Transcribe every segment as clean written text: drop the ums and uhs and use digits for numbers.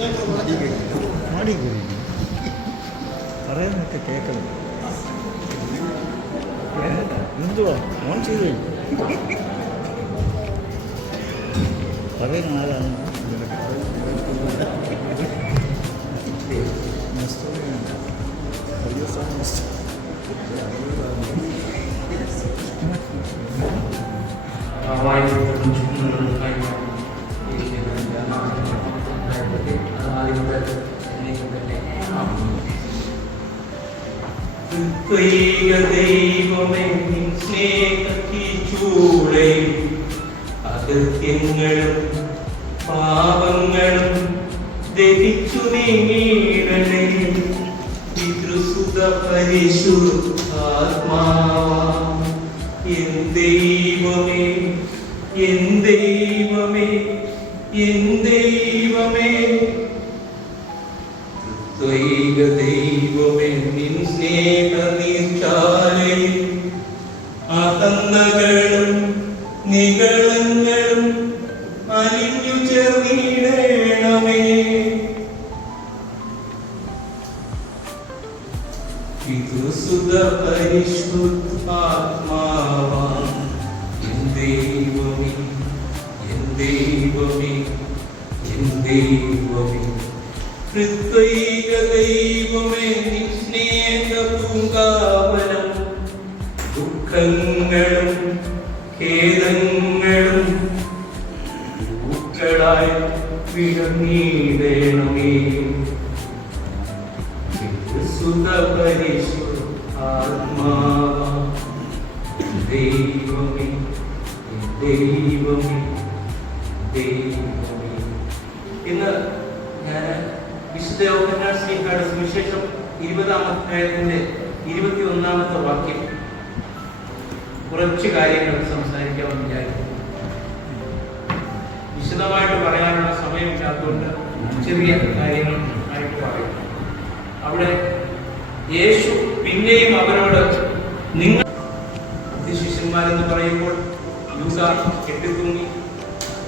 മാടി കയറി പറയുന്നൊക്കെ കേൾക്കണം. എന്തുവാ ഓൺ ചെയ്ത് പറയുന്ന ആരാണ്? ദൈവമേ സ്നേഹത്തിച്ചൂളയും അകൃത്യങ്ങളും പാപങ്ങളും ദഹിച്ചു നീങ്ങിടണേ. പിതൃസുത പരിശുദ്ധാത്മാവാം എൻ ദൈവമേ, എൻ ദൈവമേ, എൻ ദൈവമേ, ത്വൈക ദൈവമേ, നിൻ സ്നേഹനീർച്ചാലയിൽ അകന്നകളും നിഗളങ്ങളും അലിഞ്ഞു ചേർന്നിടണമേ. പിതൃസുത പരിശുദ്ധാത്മാവാം എൻ ദൈവമേ, എൻ ദൈവമേ, എൻ ദൈവമേ, ത്രിത്വൈക ദൈവമേ, നിൻ സ്നേഹപൂങ്കാവനം ദുഃഖങ്ങളും ഖേദങ്ങളും പൂക്കളായി വിടർന്നിടണമേ. സുത പരിശുദ്ധാത്മാവാം ദൈവമേ, ദൈവമേ, ദൈവമേ. ഇന്ന് ഞാൻ വിശുദ്ധ യോഹന്നാൻ ശ്ലീഹായുടെ സുവിശേഷം 20-ാം അധ്യായത്തിന്റെ 21-ാമത്തെ വാക്യം കുറച്ച് കാര്യങ്ങൾ സംസാരിക്കാമെന്ന് വിചാരിക്കുന്നു. വിശദമായിട്ട് പറയാനുള്ള സമയമില്ലാത്തതുകൊണ്ട് ചെറിയ കാര്യങ്ങൾ ആയിട്ട് പറയും. അവിടെ യേശു പിന്നെയും അവരോട്, നിങ്ങൾ ശിഷ്യന്മാരെന്ന് പറയുമ്പോൾ യൂദ കെട്ടിത്തൂങ്ങി.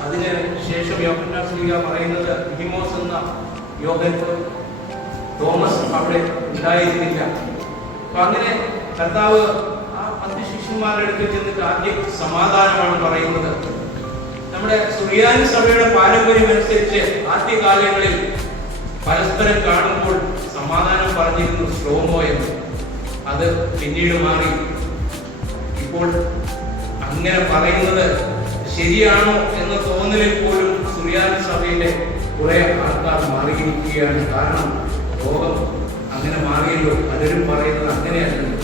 അതിന് ശേഷം യോഹന്നാൻ ശ്ലീഹ പറയുന്നത് ദിദിമോസ് എന്ന തോമസ് അവിടെ ഉണ്ടായിരുന്നില്ല. അപ്പൊ അങ്ങനെ കർത്താവ് ആ 10 ശിഷ്യന്മാരുടെ അടുത്ത് ചെന്നിട്ട് ആദ്യം സമാധാനമാണ് പറയുന്നത്. നമ്മുടെ സുറിയാനി സഭയുടെ പാരമ്പര്യം അനുസരിച്ച് ആദ്യകാലങ്ങളിൽ പരസ്പരം കാണുമ്പോൾ സമാധാനം പറഞ്ഞിരുന്നു ശ്ലോമോ എന്ന്. അത് പിന്നീട് മാറി. ഇപ്പോൾ അങ്ങനെ പറയുന്നത് ശരിയാണോ എന്ന തോന്നലിൽ പോലും സുറിയാനി സഭയിലെ കുറെ ആൾക്കാർ മാറിയിരിക്കുകയാണ്. കാരണം ലോകം അങ്ങനെ മാറിയല്ലോ. പലരും പറയുന്നത് അങ്ങനെയല്ലല്ലോ,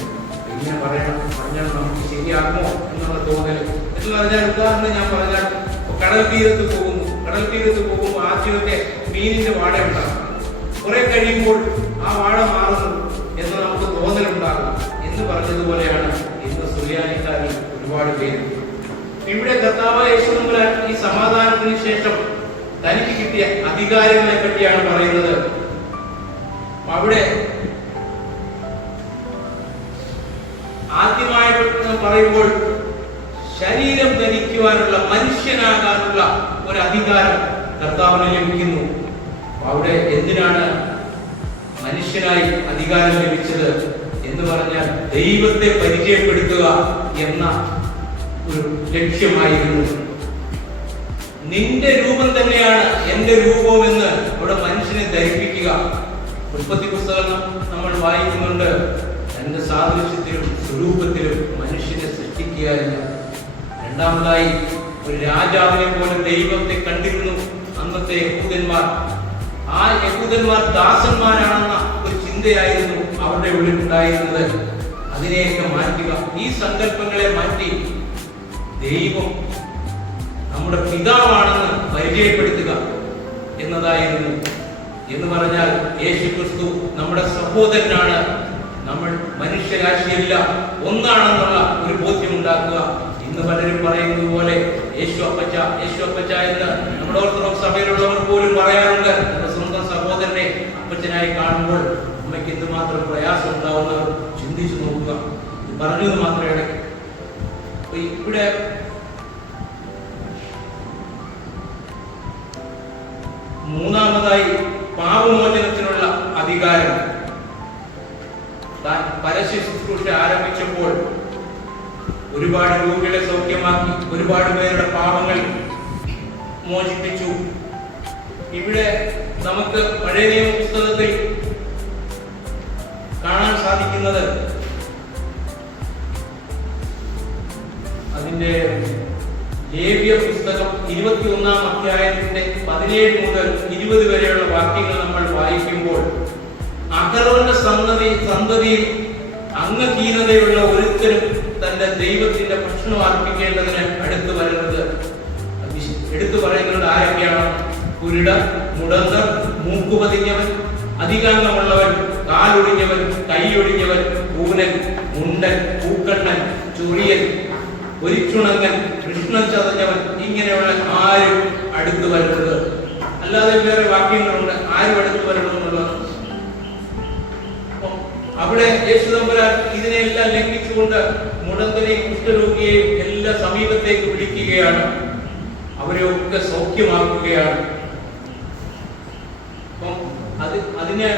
ഇങ്ങനെ പറഞ്ഞാൽ നമുക്ക് ശരിയാകുമോ എന്നുള്ള തോന്നൽ എന്ന് പറഞ്ഞാൽ, ഉദാഹരണം ഞാൻ പറഞ്ഞാൽ, കടൽ തീരത്ത് പോകുമ്പോൾ ആദ്യമൊക്കെ മീനിന്റെ വാട ഉണ്ടാകും. കുറെ കഴിയുമ്പോൾ ആ വാട മാറുന്നു എന്ന് നമുക്ക് തോന്നലുണ്ടാകും എന്ന് പറഞ്ഞതുപോലെയാണ് ഇന്ന് സുറിയാനിക്കാരിൽ ഒരുപാട് പേര്. ഇവിടെ കർത്താവ് യേശു തമ്പുരാൻ ഈ സമാധാനത്തിന് ശേഷം തനിക്ക് കിട്ടിയ അധികാരങ്ങളെ പറ്റിയാണ് പറയുന്നത്. അവിടെ ആദ്യമായിട്ട് പറയുമ്പോൾ ശരീരം ധരിക്കുവാനുള്ള, മനുഷ്യനാകാനുള്ള ഒരു അധികാരം കർത്താവിന് ലഭിക്കുന്നു. അവിടെ എന്തിനാണ് മനുഷ്യനായി അധികാരം ലഭിച്ചത് എന്ന് പറഞ്ഞാൽ ദൈവത്തെ പരിചയപ്പെടുത്തുക എന്ന ഒരു ലക്ഷ്യമായിരുന്നു. നിന്റെ രൂപം തന്നെയാണ് എന്റെ രൂപമെന്ന് അവിടെ മനുഷ്യനെ ധരിപ്പിക്കുക. ഉൽപ്പത്തി പുസ്തകം നമ്മൾ വായിക്കുന്നുണ്ട്, തന്റെ സാദൃശ്യത്തിലും സ്വരൂപത്തിലും മനുഷ്യനെ സൃഷ്ടിക്കുക എന്ന്. രണ്ടാമതായി ഒരു രാജാവിനെ പോലെ ദൈവത്തെ കണ്ടിരുന്നു അന്നത്തെ യഹൂദന്മാർ. ആ യഹൂദന്മാർ ദാസന്മാരാണെന്ന ഒരു ചിന്തയായിരുന്നു അവരുടെ ഉള്ളിൽ ഉണ്ടായിരുന്നത്. അതിനെയൊക്കെ മാറ്റുക, ഈ സങ്കല്പങ്ങളെ മാറ്റി ദൈവം നമ്മുടെ പിതാവാണെന്ന് പരിചയപ്പെടുത്തുക എന്നതായിരുന്നു. എന്ന് പറഞ്ഞാൽ യേശുക്രിസ്തു നമ്മുടെ സഹോദരനാണ്, നമ്മൾ മനുഷ്യരാശിയല്ല, ഒന്നാണെന്നുള്ള ഒരു ബോധ്യം ഉണ്ടാക്കുക. ഇന്ന് പലരും പറയുന്നത് പോലെ യേശു അപ്പച്ച എന്ന് നമ്മുടെ ഓർത്തഡോക്സ് സഭയിലുള്ളവർ പോലും പറയാറുണ്ട്. നമ്മുടെ സ്വന്തം സഹോദരനെ അപ്പച്ചനായി കാണുമ്പോൾ അമ്മയ്ക്ക് എന്തുമാത്രം പ്രയാസം ഉണ്ടാവുന്നവർ ചിന്തിച്ചു നോക്കുക. പറഞ്ഞത് മാത്രമേ ഇടയ്ക്ക് ഇവിടെ മൂന്നാമതായി അധികാരം. താൻ പരസ്യ ശുശ്രൂഷ ആരംഭിച്ചപ്പോൾ ഒരുപാട് രോഗികളെ സൗഖ്യമാക്കി, ഒരുപാട് പേരുടെ പാപങ്ങൾ മോചിപ്പിച്ചു. ഇവിടെ നമുക്ക് പഴയ നിയമ പുസ്തകത്തിൽ കാണാൻ സാധിക്കുന്നത് അതിന്റെ ലേവ്യ പുസ്തകം 21-ാം അധ്യായത്തിന്റെ 17 മുതൽ 20 വരെയുള്ള വാക്യങ്ങൾ നമ്മൾ വായിക്കുമ്പോൾ അഹരോന്റെ സന്തതിയിൽ അംഗഹീനതയുള്ള ഒരുത്തരും തന്റെ ദൈവത്തിന്റെ ഭക്ഷണം അർപ്പിക്കേണ്ടതിന് എടുത്തു പറയുന്നത് ആരൊക്കെയാണ്? കുരുടർ, മുടന്തർ, മൂക്കുപതിഞ്ഞവൻ, അധികാംഗമുള്ളവൻ, കാലൊടിഞ്ഞവൻ, കൈയൊടിഞ്ഞവൻ, കൂനൻ, മുണ്ടൻ, പൂക്കണ്ണൻ, ചൊറിയൻ, ഒരിച്ചുണങ്ങൻ, കൃഷ്ണൻ ചതഞ്ഞവൻ, ഇങ്ങനെയുള്ള ആരും അടുത്തു വരുന്നത്. അല്ലാതെ വേറെ വാക്യങ്ങളുണ്ട് ആരും അടുത്തു വരണമെന്നുള്ളത്. അവിടെ യേശുദമ്പുരാൻ ഇതിനെല്ലാം ലംഘിച്ചുകൊണ്ട് മുടന്തനെയും കുഷ്ഠരോഗിയെയും എല്ലാം സമീപത്തേക്ക് വിളിക്കുകയാണ്, അവരെയൊക്കെ സൗഖ്യമാക്കുകയാണ്. അപ്പം അതിന്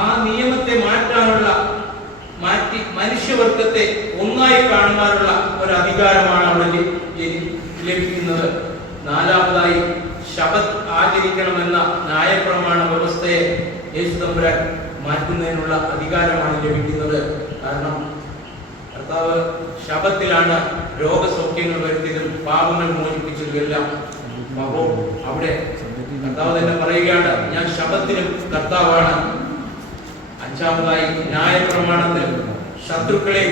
ആ നിയമത്തെ മാറ്റി മനുഷ്യവർഗത്തെ ഒന്നായി കാണുവാനുള്ള ഒരു അധികാരമാണ് അവിടെ ലഭിക്കുന്നത്. നാലാമതായി ശബത്ത് ആചരിക്കണമെന്ന ന്യായപ്രമാണ വ്യവസ്ഥയെ യേശുദമ്പുരാൻ മാറ്റുന്നതിനുള്ള അധികാരമാണ് ലഭിക്കുന്നത്. കാരണം കർത്താവ് ശബത്തിലാണ് രോഗസൗഖ്യങ്ങൾ വരുത്തിയതും പാപങ്ങൾ മോചിപ്പിച്ചതും എല്ലാം. അപ്പോൾ അവിടെ കർത്താവ് തന്നെ പറയുകയാണ്, ഞാൻ ശബത്തിനും കർത്താവാണ്. അഞ്ചാമതായി ന്യായപ്രമാണത്തിൽ ശത്രുക്കളെ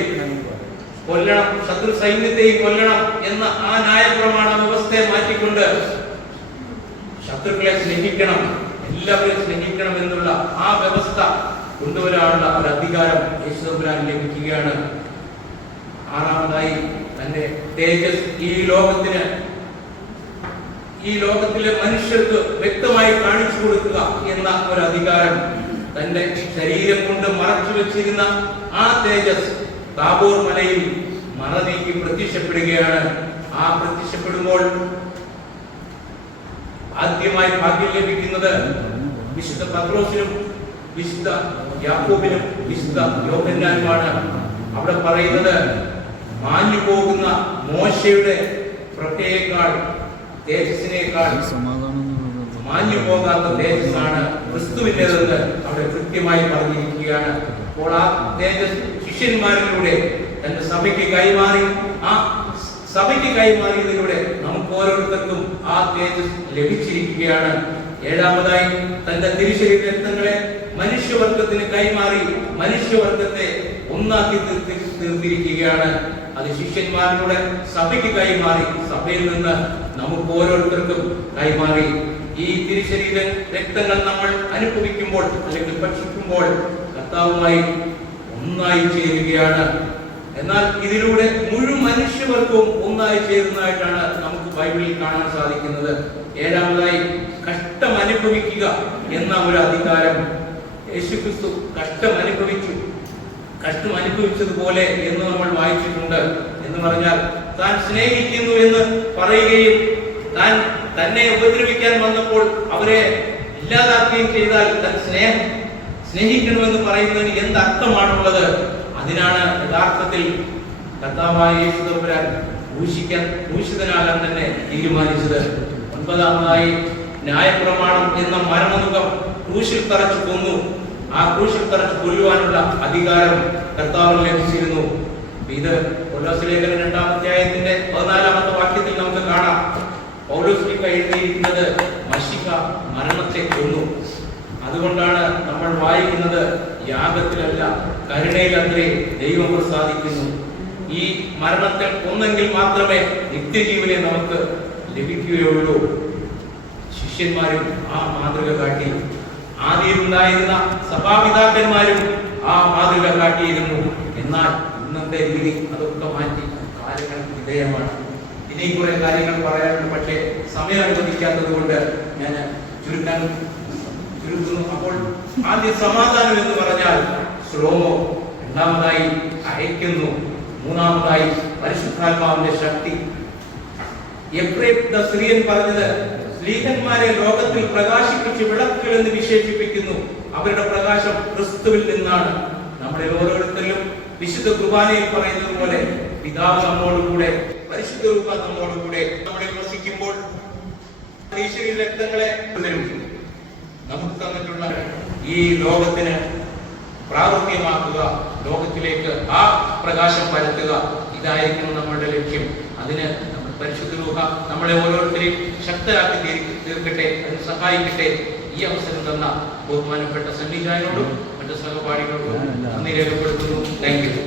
കൊല്ലണം, ശത്രു സൈന്യത്തെയും കൊല്ലണം എന്ന ആ ന്യായപ്രമാണ വ്യവസ്ഥയെ മാറ്റിക്കൊണ്ട് ശത്രുക്കളെ സ്നേഹിക്കണം, എല്ലാവരെയും സ്നേഹിക്കണം എന്നുള്ള ആ വ്യവസ്ഥ കൊണ്ടുവരാനുള്ള ഒരു അധികാരം യേശുദമ്പുരാൻ ലഭിക്കുകയാണ്. ആറാമതായി തന്റെ തേജസ് ഈ ലോകത്തിലെ മനുഷ്യർക്ക് വ്യക്തമായി കാണിച്ചു കൊടുക്കുക എന്ന ഒരു അധികാരം. തന്റെ ശരീരം കൊണ്ട് മറച്ചു വെച്ചിരുന്ന ആ തേജസ് താബോർ മലയിൽ മറനീക്കി പ്രത്യക്ഷപ്പെടുകയാണ്. ആ പ്രത്യക്ഷപ്പെടുമ്പോൾ ആദ്യമായി ഭാഗ്യം ലഭിക്കുന്നത് വിശുദ്ധ പത്രോസിനും വിശുദ്ധ യാക്കോബിനും വിശുദ്ധ യോഹന്നാനുമാണ്. അവിടെ പറയുന്നത് മാഞ്ഞു പോകുന്ന മോശയുടെ പ്രത്യേകേക്കാൾ തേജസ്സിനേക്കാൾ മാഞ്ഞു പോകാത്ത തേജസ്സാണ് ക്രിസ്തുവിൻ്റെതെന്ന് അവിടെ കൃത്യമായി പറഞ്ഞിരിക്കുകയാണ്. അപ്പോൾ ആ തേജസ് ശിഷ്യന്മാരിലൂടെ തന്റെ സഭയ്ക്ക് കൈമാറി, ആ സഭയ്ക്ക് കൈമാറിയതിലൂടെ നമുക്ക് ഓരോരുത്തർക്കും ആ തേജസ് ലഭിച്ചിരിക്കുകയാണ്. ഏഴാമതായി തന്റെ തിരുശരീര രക്തങ്ങളെ മനുഷ്യവർഗത്തിന് കൈമാറി മനുഷ്യവർഗത്തെ ഒന്നാക്കി തീർത്തിരിക്കുകയാണ്. അത് ശിഷ്യന്മാരിലൂടെ സഭയ്ക്ക് കൈമാറി, സഭയിൽ നിന്ന് നമുക്ക് ഓരോരുത്തർക്കും കൈമാറി. ഈ തിരുശരീര രക്തങ്ങൾ നമ്മൾ അനുഭവിക്കുമ്പോൾ അല്ലെങ്കിൽ ഭക്ഷിക്കുമ്പോൾ കർത്താവുമായി ഒന്നായി ചേരുകയാണ്. എന്നാൽ ഇതിലൂടെ മുഴുവൻ മനുഷ്യവർക്കും ഒന്നായി ചേരുന്നതായിട്ടാണ് നമുക്ക് ബൈബിളിൽ കാണാൻ സാധിക്കുന്നത്. ഏഴാമതായി കഷ്ടം അനുഭവിക്കുക എന്ന ഒരു അധികാരം. യേശുക്രിസ്തു കഷ്ടം അനുഭവിച്ചതുപോലെ എന്ന് നമ്മൾ വായിച്ചിട്ടുണ്ട്. എന്ന് പറഞ്ഞാൽ താൻ സ്നേഹിക്കുന്നു എന്ന് പറയുകയും താൻ തന്നെ ഉപദ്രവിക്കാൻ വന്നപ്പോൾ അവരെ ഇല്ലാതാക്കുകയും ചെയ്താൽ താൻ സ്നേഹിക്കണമെന്ന് പറയുന്നതിന് എന്ത് അർത്ഥമാണുള്ളത്? അതിനാണ് യഥാർത്ഥത്തിൽ കർത്താവായ യേശുദമ്പുരാൻ ക്രൂശിതനാകാൻ തന്നെ തീരുമാനിച്ചത്. ഒൻപതാമതായി ന്യായപ്രമാണം എന്ന മരണമുഖം ക്രൂശിൽ തറച്ചു കൊന്നു. ആ ക്രൂശിൽ തറച്ചു കൊല്ലുവാനുള്ള അധികാരം കർത്താവിന് ലഭിച്ചിരുന്നു. ഇത് കൊലോസ്യ ലേഖനം 2-ാം അധ്യായത്തിന്റെ 14-ാമത്തെ വാക്യത്തിൽ നമുക്ക് കാണാം. പൗലോസ് എഴുതിയിരിക്കുന്നത് മശിഹ മരണത്തെ കൊന്നു. അതുകൊണ്ടാണ് നമ്മൾ വായിക്കുന്നത് യാഗത്തിലല്ല കരുണയിലത്രേ ദൈവം പ്രസാദിക്കുന്നു. ഈ മരണത്തിൽ ഒന്നെങ്കിൽ മാത്രമേ നിത്യജീവനെ നമുക്ക് ലഭിക്കുകയുള്ളൂ. ശിഷ്യന്മാരും ആ മാതൃക കാട്ടി, ആദ്യമുണ്ടായിരുന്ന സഭാപിതാക്കന്മാരും ആ മാതൃക കാട്ടിയിരുന്നു. എന്നാൽ ഇന്നത്തെ രീതി അതൊക്കെ മാറ്റി കാര്യങ്ങൾക്ക് വിധേയമാണ്. ഇനി കുറെ കാര്യങ്ങൾ പറയാനുണ്ട്, പക്ഷേ സമയം അനുവദിക്കാത്തത് കൊണ്ട് ഞാൻ ചുരുക്കുന്നു. അപ്പോൾ ആദ്യം സമാധാനം എന്ന് പറഞ്ഞാൽ ശ്രോമോ, രണ്ടാമതായി അയക്കുന്നു, മൂന്നാമതായി പരിശുദ്ധാത്മാവിന്റെ ശക്തി. എഫ്രൈം ദ സിറിയൻ പറഞ്ഞത് സ്ലീഹന്മാരെ ലോകത്തിൽ പ്രകാശിപ്പിച്ച് വിളക്കുകൾ എന്ന് വിശേഷിപ്പിക്കുന്നു. അവരുടെ പ്രകാശം ക്രിസ്തുവിൽ നിന്നാണ്. നമ്മുടെ ഓരോരുത്തരിലും വിശുദ്ധ കുർബാനയിൽ പറയുന്നത് പോലെ പിതാവ് നമ്മോടുകൂടെ, പരിശുദ്ധ രൂപ നമ്മോടുകൂടെ നമ്മളിൽ വസിക്കുമ്പോൾ ഈശ്വരീയ രക്തങ്ങളെ നമുക്ക് തന്നിട്ടുള്ള ഈ ലോകത്തിന് പ്രാവർത്തികമാക്കുക, ലോകത്തിലേക്ക് ആ പ്രകാശം പരത്തുക, ഇതായിരിക്കണം നമ്മളുടെ ലക്ഷ്യം. അതിന് നമ്മൾ പരിശുദ്ധ രൂപ നമ്മളെ ഓരോരുത്തരെയും ശക്തരാക്കി തീർക്കട്ടെ, അതിന് സഹായിക്കട്ടെ. ഈ അവസരം തന്ന ബഹുമാനപ്പെട്ട സന്നിധാനോടും മറ്റു സഹപാഠികളോടും നന്ദി രേഖപ്പെടുത്തുന്നു. Thank you.